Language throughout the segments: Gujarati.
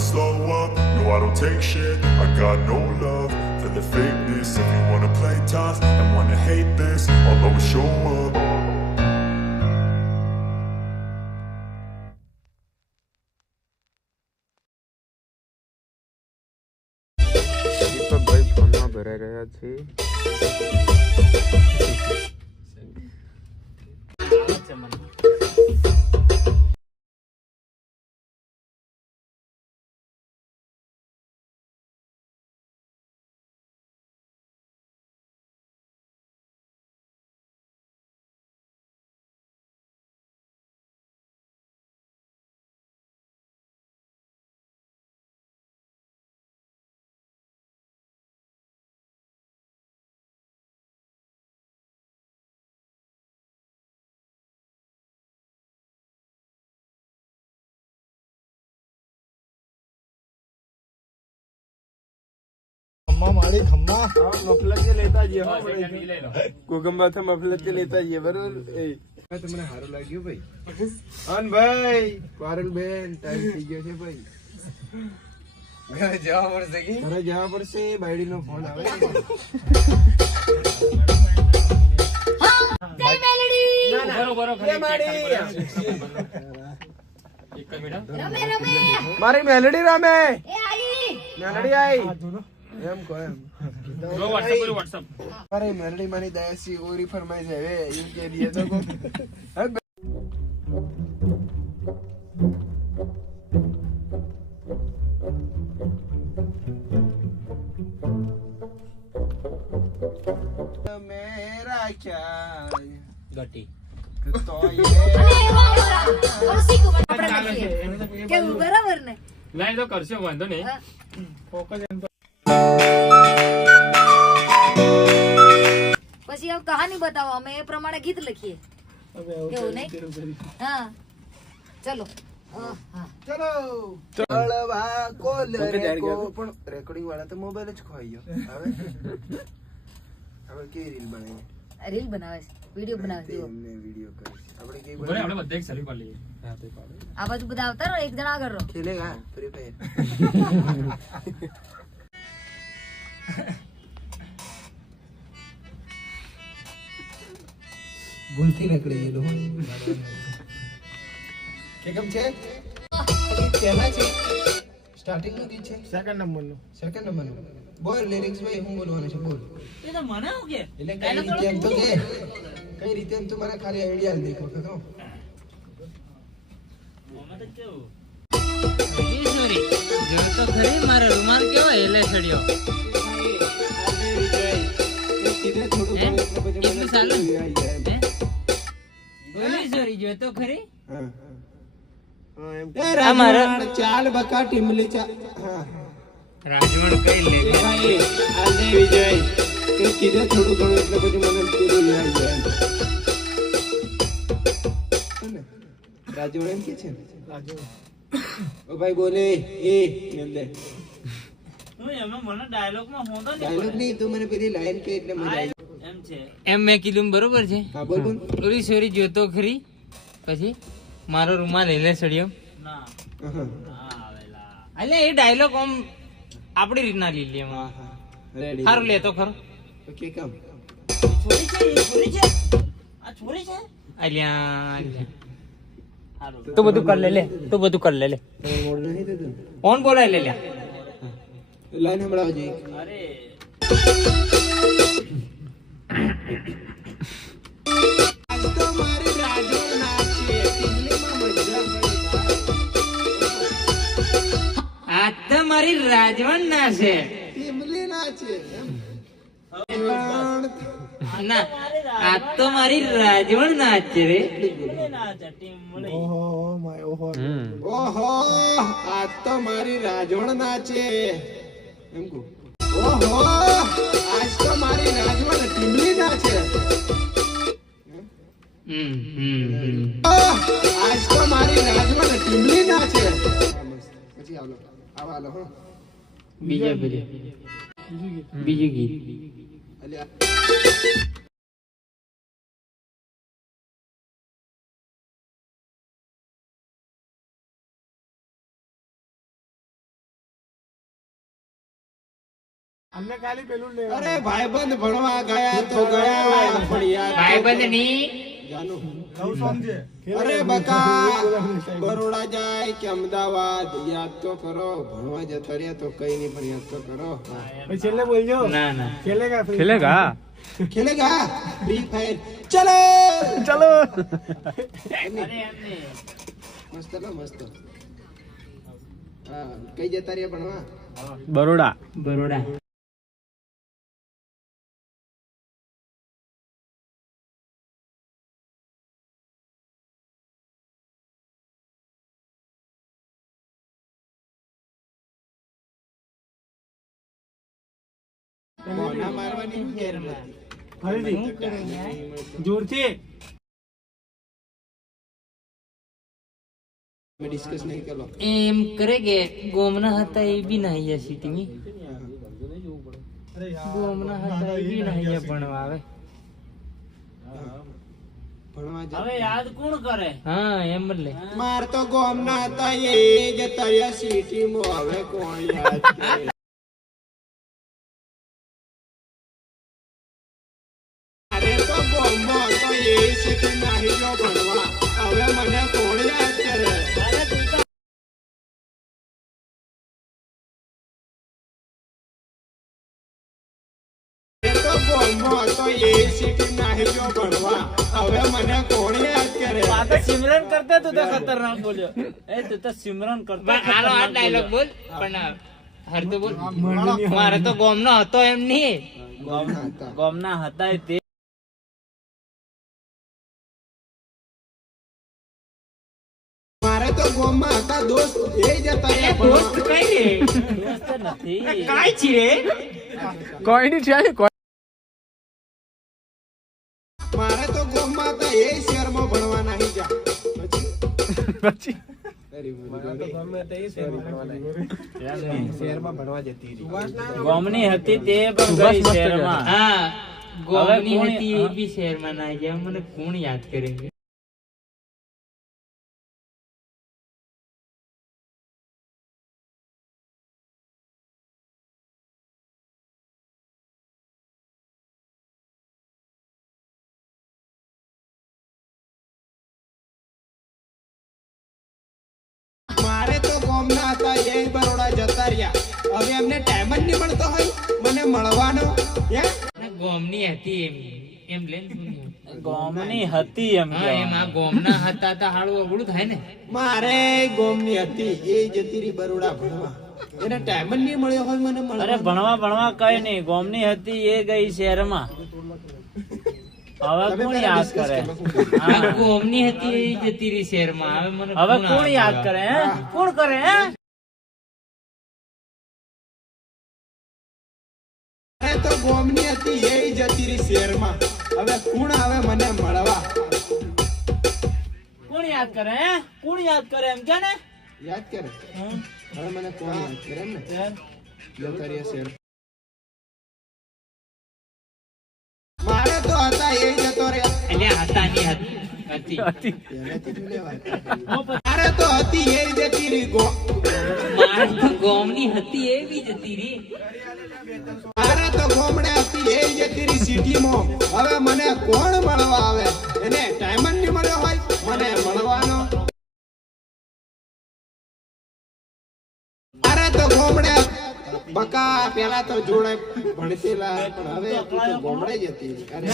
never slow up, no I don't take shit. I got no love for the fakeness. If you wanna play tough and wanna hate this, I'll always show up. દીપકભાઈ ફોનમાં ભરાઈ રહ્યા છે. મારી ખમ્મા મફલત કે લેતા જઈએ. કોગંબા તો મફલત કે લેતા જઈએ. બરોબર. તમને સારું લાગ્યું ભાઈ? અન ભાઈ પારુલ બેન ટાઈમ થઈ ગયો છે ભાઈ. ઘરે જવા પડશે કે ઘરે જવા પડશે. બાયડી નો ફોન આવે. મારી મેલડી રમે. મેલડી આઈ એમ કહો એમ. અરે મેલડી મારી દયાસી ઓરી ફરમાઈ છે હવે એમ કે દીએ તો મેરા ખ્યાલ ગટી તો કેવું બરાબર ને લાઈ તો કરશે વાંધો નહીં. ફોકસ પછી હવે કહાની બતાવો અમે એ પ્રમાણે ગીત લખીએ એવું નહીં. હા ચલો ચલો ચળવા કોલ રેકો પણ રેકોર્ડિંગ વાળા તો મોબાઈલ જ ખોઈ ગયો. હવે કેવી રીલ બનાવી? રીલ બનાવે છે વિડિયો બનાવે છે એમને વિડિયો કરે આપણે કેવી બોલે આપણે બધે એક સલી પર લઈએ. આ બાજુ બધા આવતા રહો એક જણા આગળ રહો. ખેલેગા ફ્રી ફાયર. ભૂલથી નીકળી ગયેલું કે કેમ છે? પહેલા છે સ્ટાર્ટિંગ નું ગીત છે સેકન્ડ નંબરનું બોલ લિરિક્સ ભાઈ હું બોલવાનું છે બોલ. એ તો મને હું કે એટલે કઈ રીતે એમ તો કે કઈ રીતે એમ તો મને ખાલી આઈડિયા દેખો કે તો ઓમાં તો કેવું સોરી જો તો ખરી મારો રૂમાલ કેવો હેલે છડ્યો એટલું ચાલુ બોલી સોરી જો તો ખરી રાજવણ ચાલ બકા ટીમલી ચા. હા રાજવણ કઈ લે ભાઈ આજે વિજય કે કીધે થોડું ઘણું એટલે પછી મને પેલું યાદ જાય. રાજવણ એમ કે છે ઓ ભાઈ બોલે એ નંદે હું એમાં મને ડાયલોગ માં હોતો ને ડાયલોગ નહીં તું મને પેલી લાઈન કે એટલે મજા આવી એમ છે એમ મેં કીધું બરોબર છે. હા બોલ બોલ. સોરી સોરી જોતો ખરી પછી મારો રૂમાલ હેલે છડ્યો ના અલે એ ડાયલોગ આમ આપડી રીતના લઈ લે હા હા રેડી સારું લેતો ખરો ઓકે કમ છોરી છે અલ્યા તું બધું કર લે મોડ નહીં તો તું કોણ બોલાય લે લાઈન સંભળાવજો. અરે આજ તો મારી રાજવણ નાચે ટીમલીમાં મજા પડી. આ તો મારી રાજવણ ના છે ટીમલી નાચે એમ ના આ તો મારી રાજવણ ના છે રે ઓહો માય ઓહો ઓહો આજ તો મારી રાજવણ નાચે એમ કહું. ઓહો આજ તો મારી રાજવણ ટીમલી નાચે. આજ તો મારી રાજવણ ટીમલી નાચે. પછી આવો હો બીજું ગીત અલ્યા અમને ખાલી પેલું લે. અરે ભાઈબંધ ભણવા ગયા તો ગયા પણ યાર ભાઈબંધ ની જાનું. નવું સોંગ છે અરે બકા બરોડા જાય કે અમદાવાદ યાદ તો કરો. ભણવા જતા રહ્યા તો કઈ નહીં પણ યાદ તો કરો. પછી છેલ્લે બોલજો. ના ના ખેલેગા free ખેલેગા ખેલેગા ફ્રી ફાયર ચલો ચલો. મસ્ત લો મસ્ત. હા કઈ જતા રહ્યા ભણવા? બરોડા બરોડા કોના મારવાની ગેરંટી નથી. ફરીથી જોરથી. અમે ડિસ્કસ નહીં કરો. એમ કરે કે ગોમના હતા એ બી ના અહીંયા સિટી ગોમના હતા એ બી ના અહીંયા ભણવા આવે ભણવા જતા. હવે યાદ કોણ કરે હા એમ બદલે માર તો ગોમના હતા એ જતા રહ્યા સિટીમાં. હવે કોણ યાદ કરે? અરે તો ગોમમાં હતો એ સિટી નાહી ગયો ભણવા. હવે મને કોણ યાદ કરે? અરે તો ગોમમાં હતો એ સિટી નાહી ગયો ભણવા. હવે મને કોણ યાદ કરે? સિમરન કરતા તું તો ખતરનાક બોલ્યો એ તું તો સિમરન કરતા આનો આ ડાયલોગ બોલ પણ હર તો બોલ મારે તો ગોમનો હતો એમ નહીં ગોમના હતા. ગોમના હતા તે મારે તો ગોમમાં હતા દોસ્ત એ જતા રહ્યા દોસ્ત ભણવા. કઈ દોસ્ત નથી કાઈ છે કોઈ નહીં છે મારે તો ગોમમાં હતા એ શહેરમાં ભણવા નહીં જા. પછી શહેરમાં ભણવા જતી રહી. ગોમની હતી તે પણ ગઈ શહેરમાં હા ગોમની હતી એ બી શહેરમાં ના ગયા મને કોણ યાદ કરે મારે તો ગોમના હતા એ બરોડા જતા રહ્યા. હવે એમને ટાઈમ જ નહીં મળતો હોય મને મળવાનો. ગોમની હતી એમ લે ગોમની હતી એમ એમ આ ગોમના હતા તો હાડું અગડું થાય ને મારે ગોમની હતી એ જતી રહી બરોડા ભણવા. એને ટાઈમ જ નહીં મળ્યો હોય મને મળવાનો. અરે ભણવા કઈ નહીં ગોમની હતી એ ગઈ શહેરમાં હવે કોણ યાદ કરે ગોમની હતી એ જતી રહી શહેરમાં હવે કોણ યાદ કરે હે કોણ કરે હે મારે તો ગોમની હતી એ જતી રહી શહેરમાં. હવે કોણ આવે મને મળવા? કોણ યાદ કરે હે કોણ યાદ કરે એમ કે ને યાદ કરે હવે મને કોણ યાદ કરે એમ ને જતા રહ્યા શહેર. મારે તો હતા એ જતો રહ્યા. એટલે હતા ની હતી પહેલેથી જ લેવાય. મારે તો હતી એ જતી રહી ગોમની હતી એ બી જતી રહી મારે તો ગોમડે હતી એ જતી રહી સિટીમાં. હવે મને કોણ મળવા આવે? એને ટાઈમ જ નહીં મળ્યો હોય મને મળવાનો. મારે તો ગોમડે બકા પેલા તો જોડે ભણતેલા પણ હવે તું તો ગોમડે જતી રહી. અરે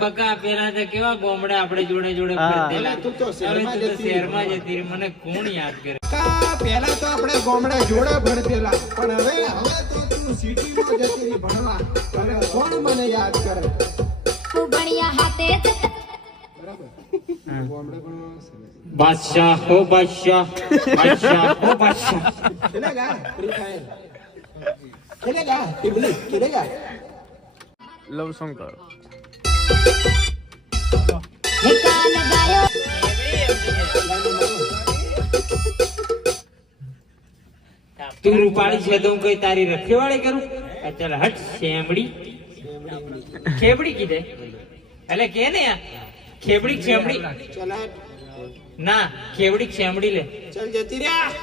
બકા પેલા તો કેવા ગોમડા આપણે જોડે જોડે ફરતેલા. હવે તું તો શહેરમાં હવે તું તો જતી રહી. શહેરમાં જતી રહી મને કોણ યાદ કરે બકા પેલા તો આપણે ગોમડે જોડે ભણતેલા પણ હવે તો તું સિટીમાં જતી રહી ભણવા. હવે કોણ મને યાદ કરે? ખૂબ ભણ્યા હાથે બરાબર ગોમડે ભણવા બાદશાહ હો બાદશાહ બાદશાહ હો બાદશાહ ખેલેગા ફ્રી ફાયર ખેલેગા ટીબલી ખેલેગા. લવ સોંગ કરો એકાન ગાયો તું રૂપાળી છે તો હું કઈ તારી રખેવાળી કરું ચાલ હટ શેમડી ખેબડી કીધે એટલે કે ને ખેબડી ચલ ના ખેબડી શેમડી લે ચલ જતી રહ્યા.